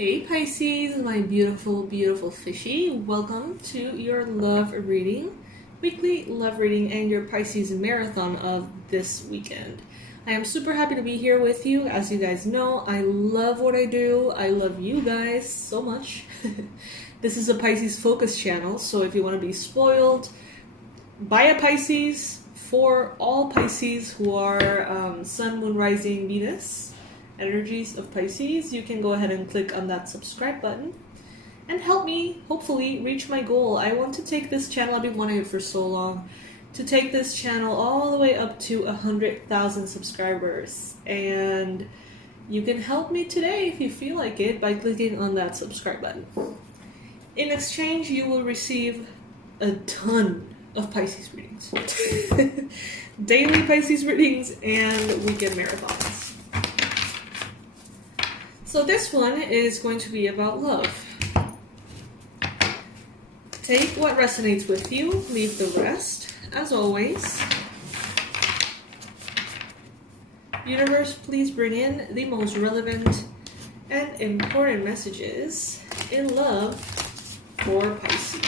Hey Pisces, my beautiful, beautiful fishy. Welcome to your love reading, weekly love reading, and your Pisces marathon of this weekend. I am super happy to be here with you. As you guys know, I love what I do. I love you guys so much. This is a Pisces focus channel, so if you want to be spoiled by a Pisces, for all Pisces who are Sun, Moon, Rising, Venus energies of Pisces, you can go ahead and click on that subscribe button and help me hopefully reach my goal. I want to take this channel, I've been wanting it for so long, to take this channel all the way up to 100,000 subscribers, and you can help me today if you feel like it by clicking on that subscribe button. In exchange, you will receive a ton of Pisces readings. Daily Pisces readings and weekend marathons. So this one is going to be about love. Take what resonates with you, leave the rest. As always, universe, please bring in the most relevant and important messages in love for Pisces.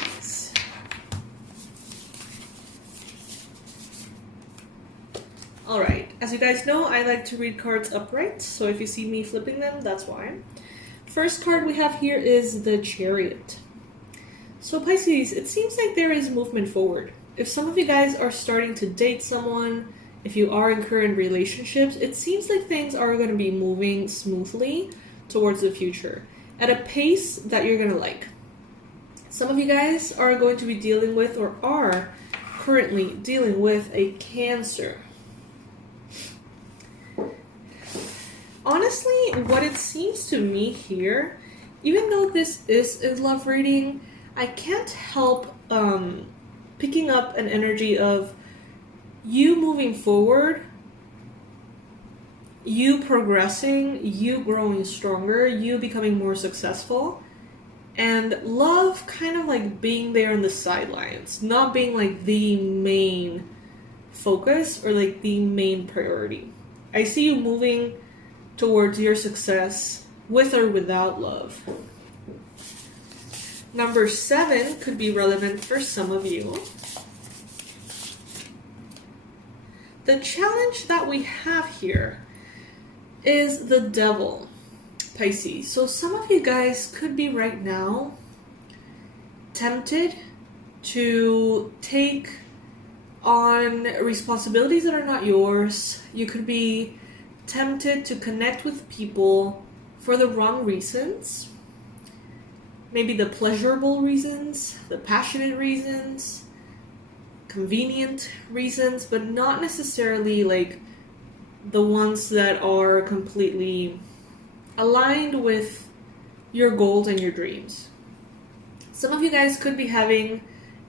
Alright, as you guys know, I like to read cards upright, so if you see me flipping them, that's why. First card we have here is the Chariot. So Pisces, it seems like there is movement forward. If some of you guys are starting to date someone, if you are in current relationships, it seems like things are going to be moving smoothly towards the future at a pace that you're going to like. Some of you guys are going to be dealing with, or are currently dealing with, a Cancer. Honestly, what it seems to me here, even though this is a love reading, I can't help picking up an energy of you moving forward, you progressing, you growing stronger, you becoming more successful, and love kind of like being there on the sidelines, not being like the main focus or like the main priority. I see you moving towards your success with or without love. Number 7 could be relevant for some of you. The challenge that we have here is the Devil, Pisces. So some of you guys could be right now tempted to take on responsibilities that are not yours. You could be tempted to connect with people for the wrong reasons. Maybe the pleasurable reasons, the passionate reasons, convenient reasons, but not necessarily like the ones that are completely aligned with your goals and your dreams. Some of you guys could be having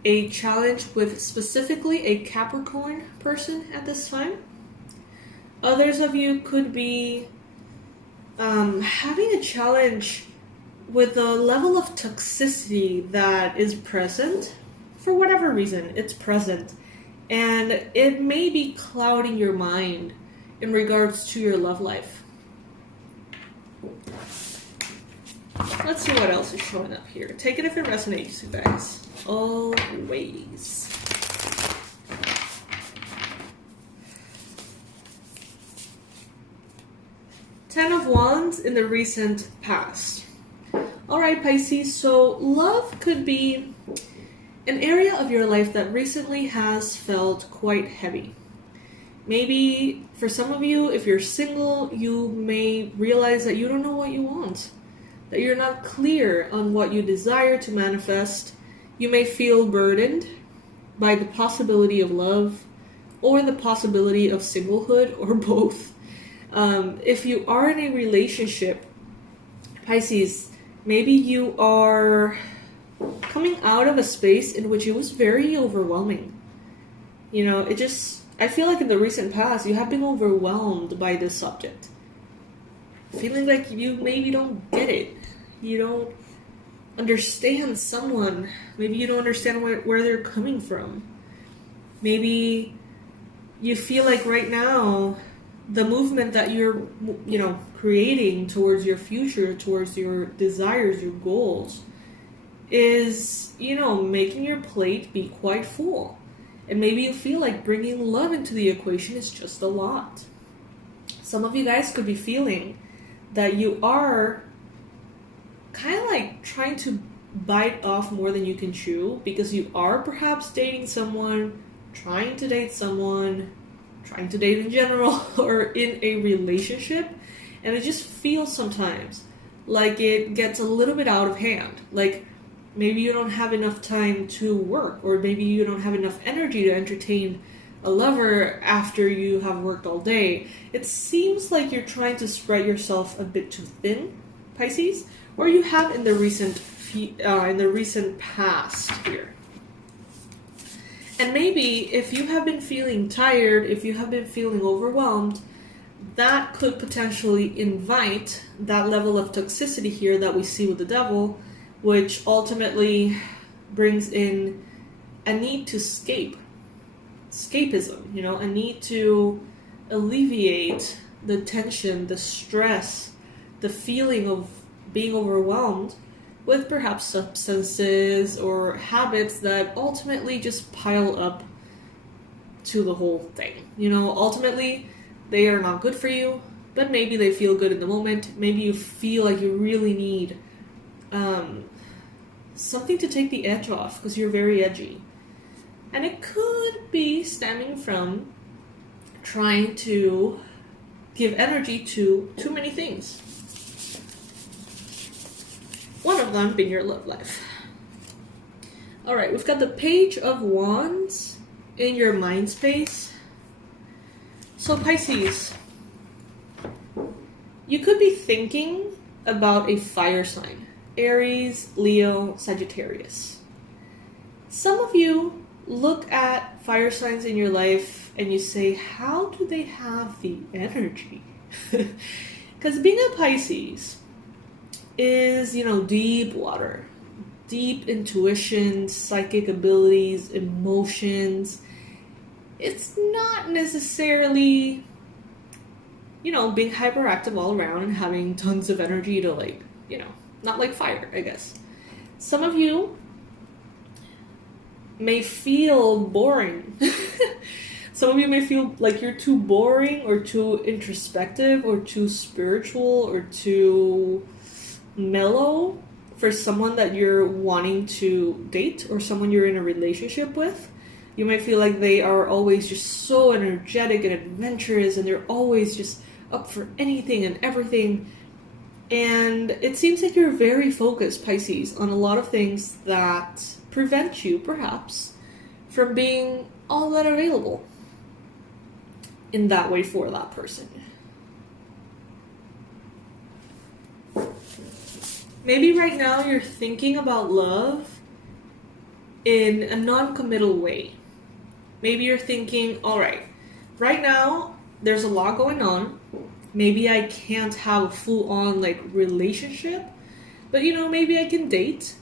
a challenge with specifically a Capricorn person at this time. Others of you could be having a challenge with the level of toxicity that is present. For whatever reason, it's present. And it may be clouding your mind in regards to your love life. Let's see what else is showing up here. Take it if it resonates, you guys. Always. Ten of Wands in the recent past. Alright Pisces, so love could be an area of your life that recently has felt quite heavy. Maybe for some of you, if you're single, you may realize that you don't know what you want, that you're not clear on what you desire to manifest. You may feel burdened by the possibility of love or the possibility of singlehood, or both. If you are in a relationship, Pisces, maybe you are coming out of a space in which it was very overwhelming. You know, I feel like in the recent past, you have been overwhelmed by this subject. Feeling like you maybe don't get it. You don't understand someone. Maybe you don't understand where they're coming from. Maybe you feel like right now the movement that you're, creating towards your future, towards your desires, your goals, is, making your plate be quite full. And maybe you feel like bringing love into the equation is just a lot. Some of you guys could be feeling that you are kind of like trying to bite off more than you can chew, because you are perhaps dating someone, trying to date someone, trying to date in general, or in a relationship, and it just feels sometimes like it gets a little bit out of hand. Like maybe you don't have enough time to work, or maybe you don't have enough energy to entertain a lover after you have worked all day. It seems like you're trying to spread yourself a bit too thin, Pisces, or you have in the recent past here. And maybe if you have been feeling tired, if you have been feeling overwhelmed, that could potentially invite that level of toxicity here that we see with the devil, which ultimately brings in a need to escapism, a need to alleviate the tension, the stress, the feeling of being overwhelmed with perhaps substances or habits that ultimately just pile up to the whole thing. Ultimately, they are not good for you, but maybe they feel good in the moment. Maybe you feel like you really need something to take the edge off because you're very edgy. And it could be stemming from trying to give energy to too many things. One of them being your love life. Alright, we've got the Page of Wands in your mind space. So Pisces, you could be thinking about a fire sign. Aries, Leo, Sagittarius. Some of you look at fire signs in your life and you say, how do they have the energy? Because being a Pisces is, deep water, deep intuition, psychic abilities, emotions. It's not necessarily, being hyperactive all around and having tons of energy to not like fire, I guess. Some of you may feel boring. Some of you may feel like you're too boring or too introspective or too spiritual or too mellow for someone that you're wanting to date or someone you're in a relationship with. You might feel like they are always just so energetic and adventurous and they're always just up for anything and everything. And it seems like you're very focused, Pisces, on a lot of things that prevent you, perhaps, from being all that available in that way for that person. Maybe right now you're thinking about love in a non-committal way. Maybe you're thinking, all right, right now there's a lot going on. Maybe I can't have a full-on relationship, but maybe I can date,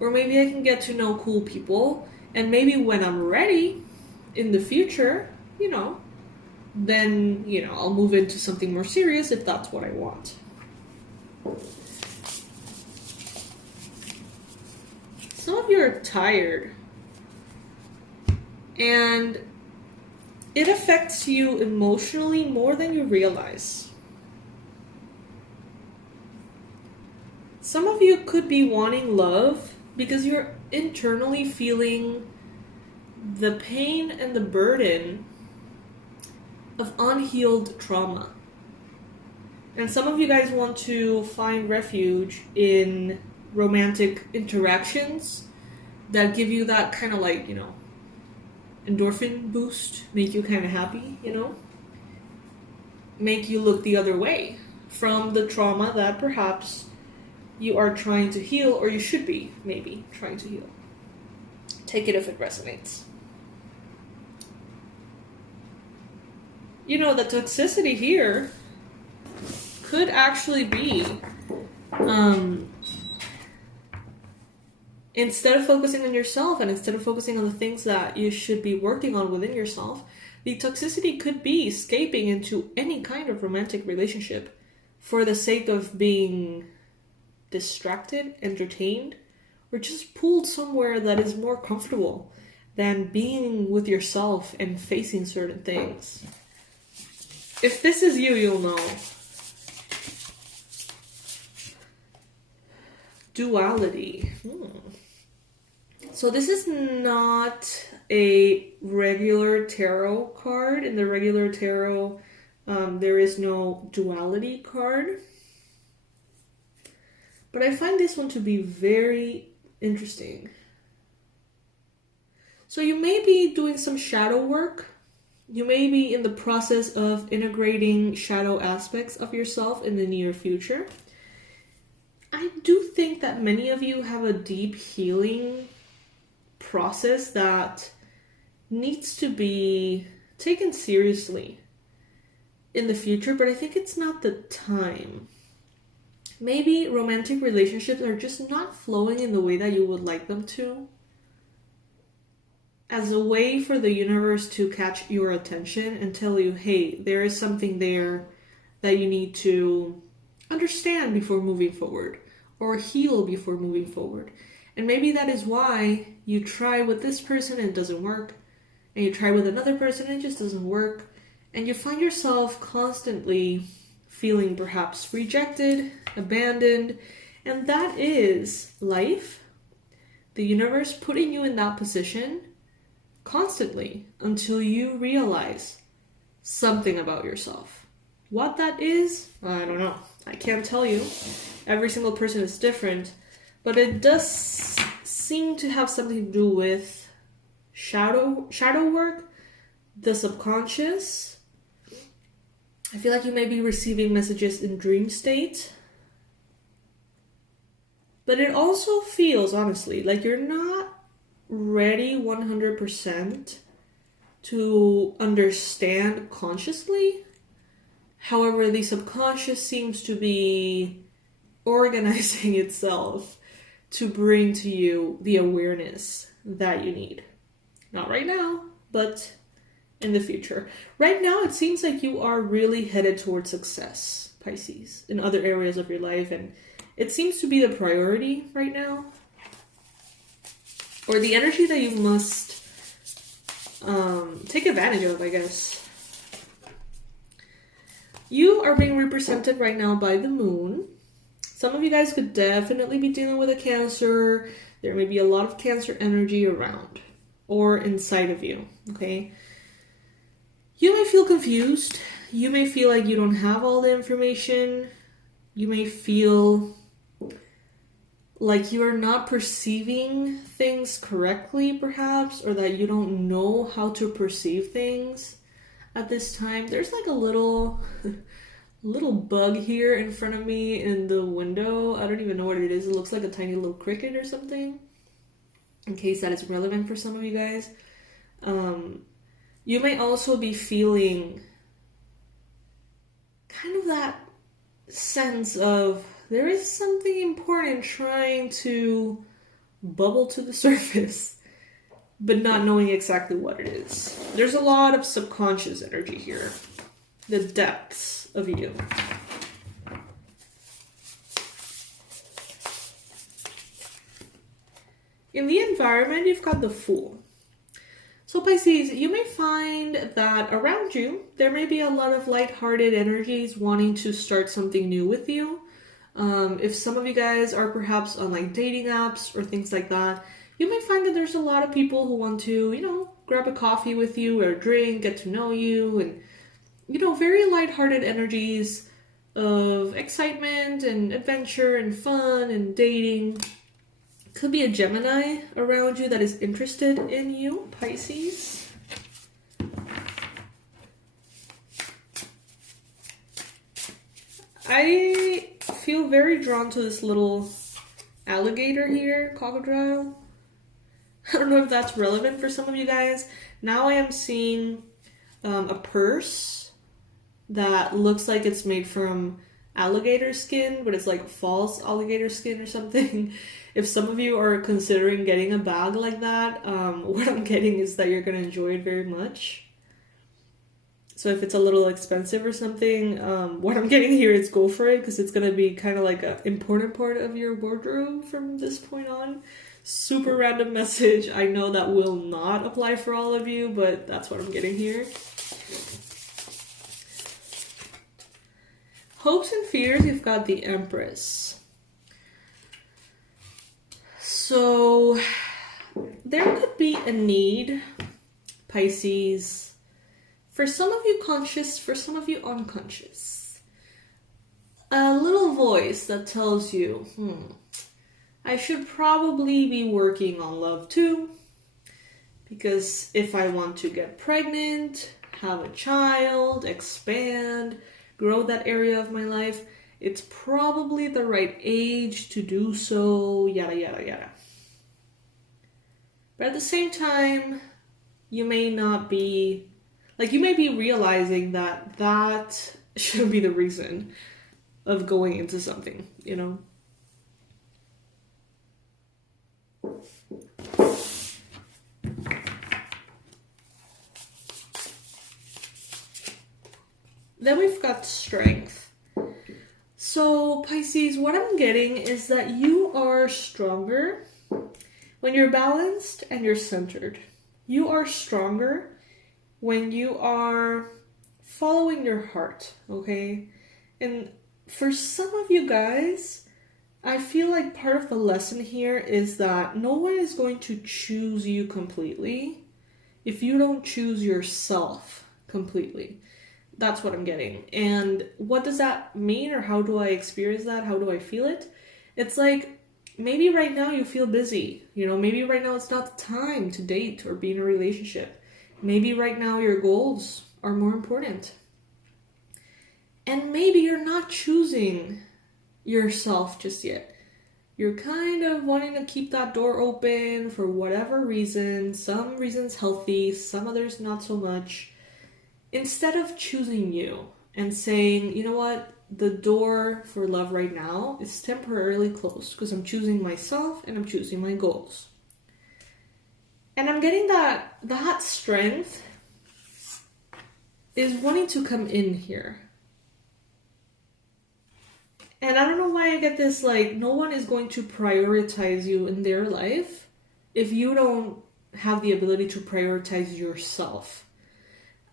or maybe I can get to know cool people, and maybe when I'm ready in the future, then I'll move into something more serious if that's what I want. Some of you are tired, and it affects you emotionally more than you realize. Some of you could be wanting love because you're internally feeling the pain and the burden of unhealed trauma. And some of you guys want to find refuge in romantic interactions that give you that kind of endorphin boost, make you kind of happy, make you look the other way from the trauma that perhaps you are trying to heal, or you should be maybe trying to heal. Take it if it resonates. The toxicity here could actually be instead of focusing on yourself and instead of focusing on the things that you should be working on within yourself, The toxicity could be escaping into any kind of romantic relationship for the sake of being distracted, entertained, or just pulled somewhere that is more comfortable than being with yourself and facing certain things. If this is you, you'll know. Duality. So this is not a regular tarot card. In the regular tarot, there is no duality card. But I find this one to be very interesting. So you may be doing some shadow work. You may be in the process of integrating shadow aspects of yourself in the near future. I do think that many of you have a deep healing process that needs to be taken seriously in the future, but I think it's not the time. Maybe romantic relationships are just not flowing in the way that you would like them to, as a way for the universe to catch your attention and tell you, hey, there is something there that you need to understand before moving forward, or heal before moving forward. And maybe that is why you try with this person and it doesn't work, and you try with another person and it just doesn't work, and you find yourself constantly feeling perhaps rejected, abandoned, and that is life, the universe putting you in that position constantly until you realize something about yourself. What that is, I don't know. I can't tell you. Every single person is different, but it does seem to have something to do with shadow work, the subconscious. I feel like you may be receiving messages in dream state. But it also feels, honestly, like you're not ready 100% to understand consciously. However, the subconscious seems to be organizing itself to bring to you the awareness that you need. Not right now, but in the future. Right now, it seems like you are really headed towards success, Pisces, in other areas of your life, and it seems to be the priority right now, or the energy that you must take advantage of, I guess. You are being represented right now by the moon. Some of you guys could definitely be dealing with a Cancer. There may be a lot of Cancer energy around or inside of you, okay? You may feel confused. You may feel like you don't have all the information. You may feel like you are not perceiving things correctly, perhaps, or that you don't know how to perceive things at this time. There's like a little bug here in front of me in the window. I don't even know what it is. It looks like a tiny little cricket or something, in case that is relevant for some of you guys. You may also be feeling kind of that sense of there is something important trying to bubble to the surface, but not knowing exactly what it is. There's a lot of subconscious energy here. The depths of you. In the environment, you've got the Fool. So Pisces, you may find that around you, there may be a lot of lighthearted energies wanting to start something new with you. If some of you guys are perhaps on like dating apps or things like that, you may find that there's a lot of people who want to, grab a coffee with you or a drink, get to know you, and, very lighthearted energies of excitement and adventure and fun and dating. Could be a Gemini around you that is interested in you, Pisces. I feel very drawn to this little alligator here, crocodile. I don't know if that's relevant for some of you guys. Now I am seeing a purse that looks like it's made from alligator skin, but it's like false alligator skin or something. If some of you are considering getting a bag like that, what I'm getting is that you're going to enjoy it very much. So if it's a little expensive or something, what I'm getting here is go for it, because it's going to be kind of like an important part of your wardrobe from this point on. Super random message. I know that will not apply for all of you, but that's what I'm getting here. Hopes and fears, you've got the Empress. So there could be a need, Pisces, for some of you conscious, for some of you unconscious. A little voice that tells you, I should probably be working on love too, because if I want to get pregnant, have a child, expand, grow that area of my life, it's probably the right age to do so, yada, yada, yada. But at the same time, you may not be, like, you may be realizing that that shouldn't be the reason of going into something, you know? Then we've got strength. So Pisces, what I'm getting is that you are stronger when you're balanced and you're centered. You are stronger when you are following your heart, okay? And for some of you guys, I feel like part of the lesson here is that no one is going to choose you completely if you don't choose yourself completely. That's what I'm getting. And what does that mean, or how do I experience that? How do I feel it? It's like, maybe right now you feel busy. You know, maybe right now it's not the time to date or be in a relationship. Maybe right now your goals are more important. And maybe you're not choosing yourself just yet. You're kind of wanting to keep that door open for whatever reason. Some reasons healthy, some others not so much. Instead of choosing you and saying, you know what, the door for love right now is temporarily closed because I'm choosing myself and I'm choosing my goals. And I'm getting that strength is wanting to come in here. And I don't know why I get this, like, no one is going to prioritize you in their life if you don't have the ability to prioritize yourself.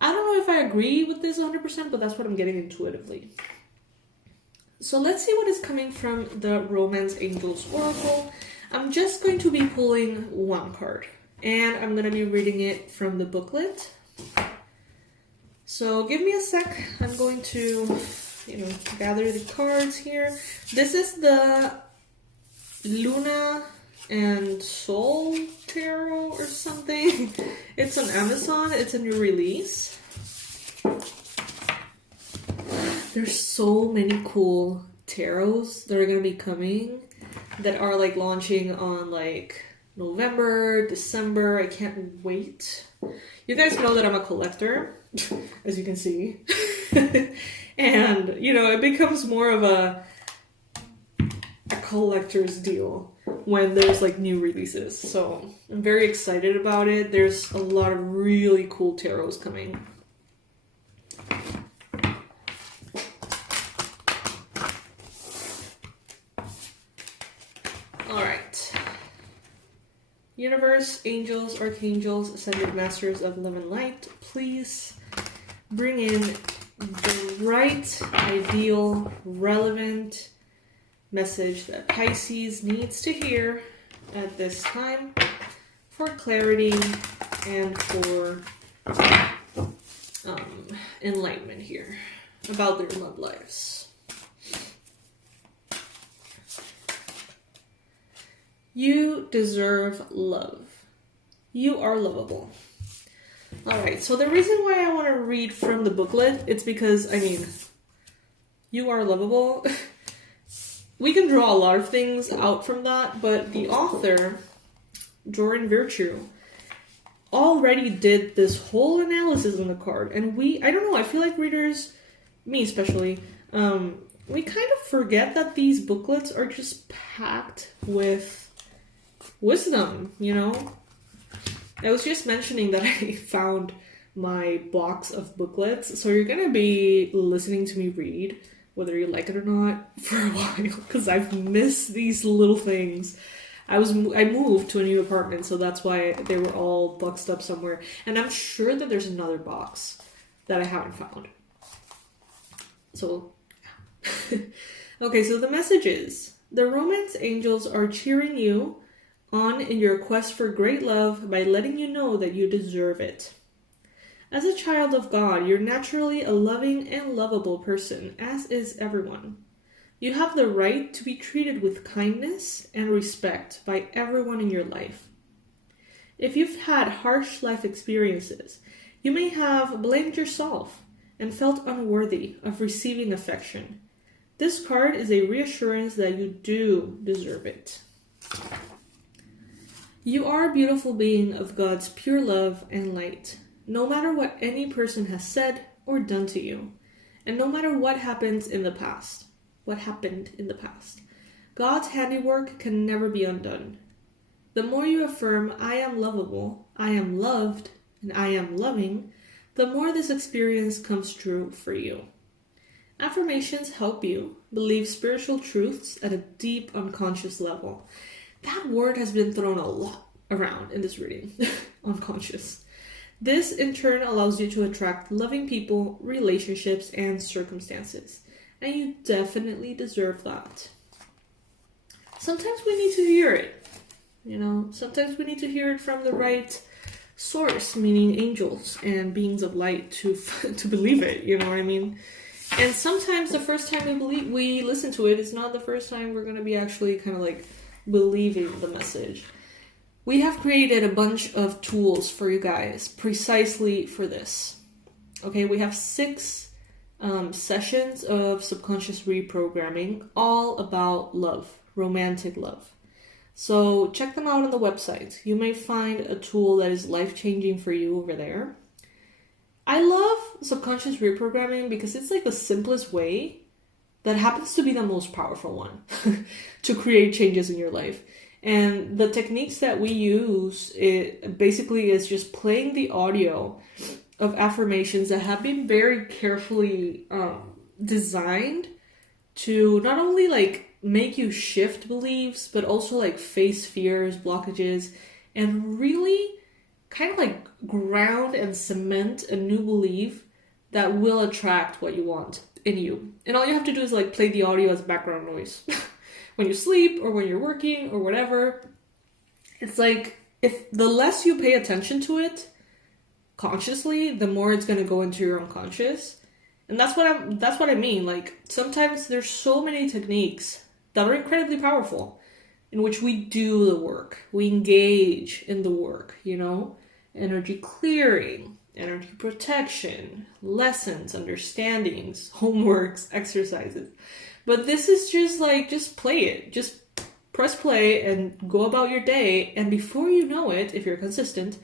I don't know if I agree with this 100%, but that's what I'm getting intuitively. So let's see what is coming from the Romance Angels Oracle. I'm just going to be pulling one card, and I'm going to be reading it from the booklet. So give me a sec. I'm going to, gather the cards here. This is the Luna and Soul Tarot or something. It's on Amazon. It's a new release. There's so many cool tarots that are going to be coming that are like launching on like November, December. I can't wait. You guys know that I'm a collector, as you can see. And, it becomes more of a collector's deal when there's like new releases. So I'm very excited about it. There's a lot of really cool tarots coming. All right. Universe, angels, archangels, ascended masters of love and light, please bring in the right, ideal, relevant message that Pisces needs to hear at this time for clarity and for enlightenment here about their love lives. You deserve love. You are lovable. Alright, so the reason why I want to read from the booklet, it's because, you are lovable. We can draw a lot of things out from that, but the author, Jordan Virtue, already did this whole analysis on the card. And I don't know, I feel like readers, me especially, we kind of forget that these booklets are just packed with wisdom, I was just mentioning that I found my box of booklets. So you're gonna be listening to me read, whether you like it or not, for a while, because I've missed these little things. I moved to a new apartment, so that's why they were all boxed up somewhere. And I'm sure that there's another box that I haven't found. So, okay, so the message is, the romance angels are cheering you on in your quest for great love by letting you know that you deserve it. As a child of God, you're naturally a loving and lovable person, as is everyone. You have the right to be treated with kindness and respect by everyone in your life. If you've had harsh life experiences, you may have blamed yourself and felt unworthy of receiving affection. This card is a reassurance that you do deserve it. You are a beautiful being of God's pure love and light, no matter what any person has said or done to you, and no matter what happened in the past. God's handiwork can never be undone. The more you affirm, I am lovable, I am loved, and I am loving, the more this experience comes true for you. Affirmations help you believe spiritual truths at a deep unconscious level. That word has been thrown a lot around in this reading, unconscious. This in turn allows you to attract loving people, relationships, and circumstances. And you definitely deserve that. Sometimes we need to hear it. Sometimes we need to hear it from the right source, meaning angels and beings of light, to believe it, you know what I mean? And sometimes the first time we listen to it is not the first time we're going to be actually kind of like believing the message. We have created a bunch of tools for you guys precisely for this. Okay, we have 6 sessions of subconscious reprogramming, all about love, romantic love. So check them out on the website. You may find a tool that is life-changing for you over there. I love subconscious reprogramming because it's like the simplest way that happens to be the most powerful one to create changes in your life. And the techniques that we use, it basically is just playing the audio of affirmations that have been very carefully designed to not only like make you shift beliefs, but also like face fears, blockages, and really kind of like ground and cement a new belief that will attract what you want in you. And all you have to do is like play the audio as background noise when you sleep or when you're working or whatever. It's like, if the less you pay attention to it consciously, the more it's going to go into your unconscious. And that's what I mean. Like, sometimes there's so many techniques that are incredibly powerful in which we do the work. We engage in the work, energy clearing, energy protection, lessons, understandings, homeworks, exercises. But this is just play it. Just press play and go about your day. And before you know it, if you're consistent,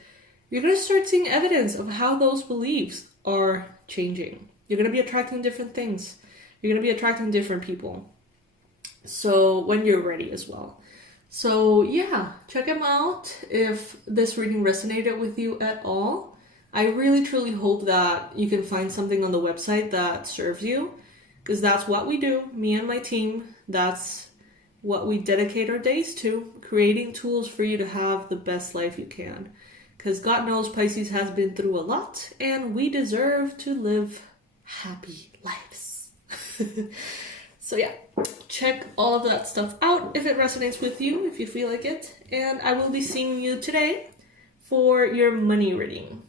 you're going to start seeing evidence of how those beliefs are changing. You're going to be attracting different things. You're going to be attracting different people. So when you're ready as well. So yeah, check them out if this reading resonated with you at all. I really truly hope that you can find something on the website that serves you, because that's what we do, me and my team. That's what we dedicate our days to, creating tools for you to have the best life you can. Because God knows Pisces has been through a lot, and we deserve to live happy lives. So yeah, check all of that stuff out if it resonates with you, if you feel like it. And I will be seeing you today for your money reading,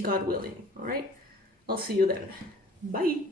God willing. All right, I'll see you then. Bye.